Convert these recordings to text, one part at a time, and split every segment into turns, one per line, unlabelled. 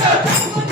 நடை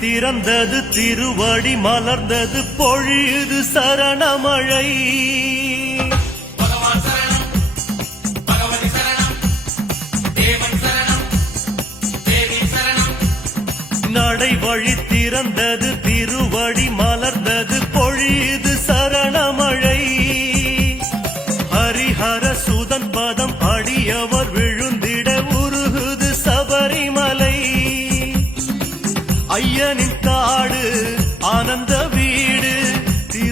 திறந்தது திருவடி மலர்ந்தது பொழியுது சரணமழை. நடை வழி திறந்தது திருவடி மலர்ந்தது பொழியுது சரணமழை. ஹரிஹர சுதன் பதம் அடியவர் விழுந்திட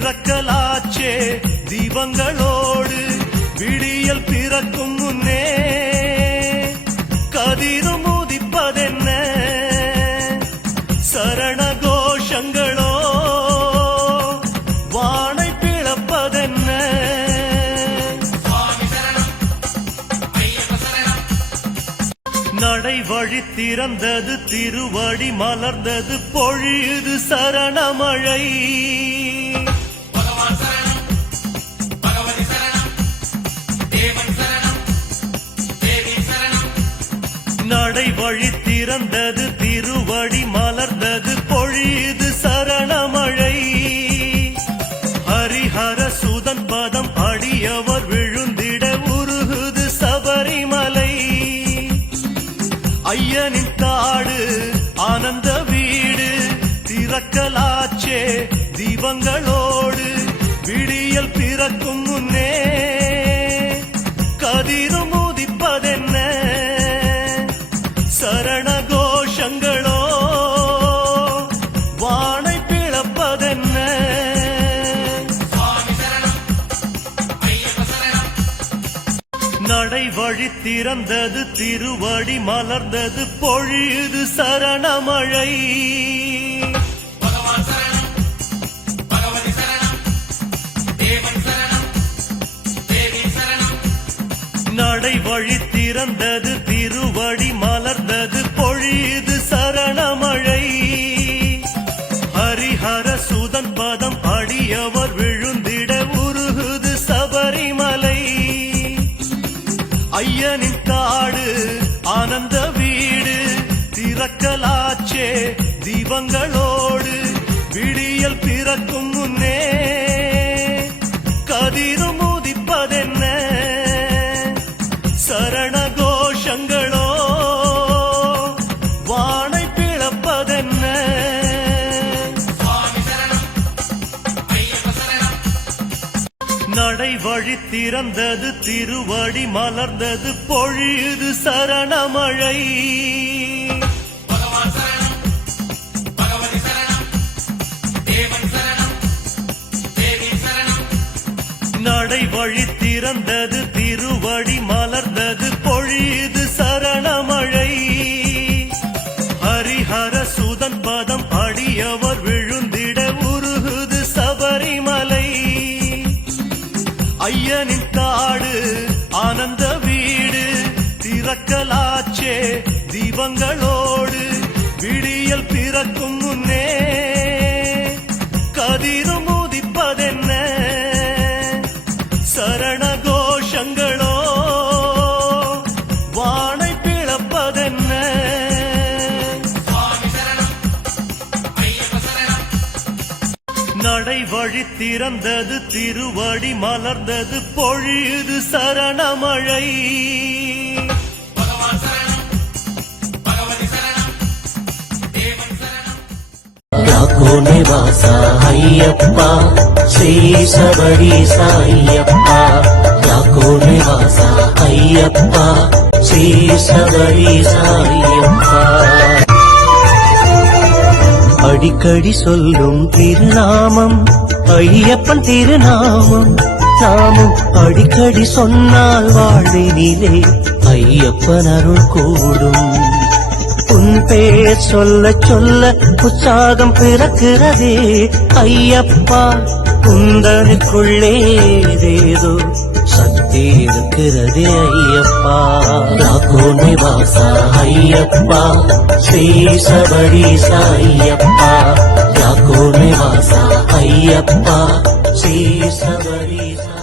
பிறக்கலாச்சே தீபங்களோடு விடியல் பிறக்கும் முன்னே. கதிரும் உதிப்பதென்ன சரண கோஷங்களோ வானை பிளப்பதென்ன?
நடை வழி திறந்தது திருவடி மலர்ந்தது பொழியுது சரணமழை. நடை வழி திறந்தது திருவடி மலர்ந்தது பொழியுது சரணமழை. ஹரிஹர சுதன் பதம் அடியவர் விழு வழி திறந்தது திருவடி மலர்ந்தது பொழியுது சரணமழை.
சரணம் சரணம் சரணம் சரணம்.
நடை வழி திறந்தது திருவடி மலர்ந்தது பொழியுது சரணமழை. தீபங்களோடு விடியல் பிறக்கும் முன்னே கதிரு மோதிப்பதென்ன? சரண கோஷங்களோ வானை பிளப்பதென்ன? நடை வழி திறந்தது திருவடி மலர்ந்தது பொழுது சரணமழை. வழி திறந்தது கரை வழி திறந்தது திருவடி மலர்ந்தது பொழுது சரணமழை.
கோனிவாசா ஐயப்பா ஸ்ரீ சபரி சாயப்பா கோனிவாசா ஐயப்பா ஸ்ரீ சபரி சாயப்பா. அடிக்கடி சொல்லும் திருநாமம் ஐயப்பன் திருநாமம். நாமும் அடிக்கடி சொன்னால் வாழ்வினிலே ஐயப்பன் அருள் கூடும். உன் பேர் சொல்ல சொல்ல உற்சாகம் பிறக்கிறதே ஐயப்பா குந்தனுக்குள்ளே ஏதேதோ சக்தி இருக்கிறதே ஐயப்பா யாக்கோ நிவாசா ஐயப்பா ஸ்ரீ சபரி சாயப்பா யாக்கோ நிவாசா ஐயப்பா ஸ்ரீ சபரி சா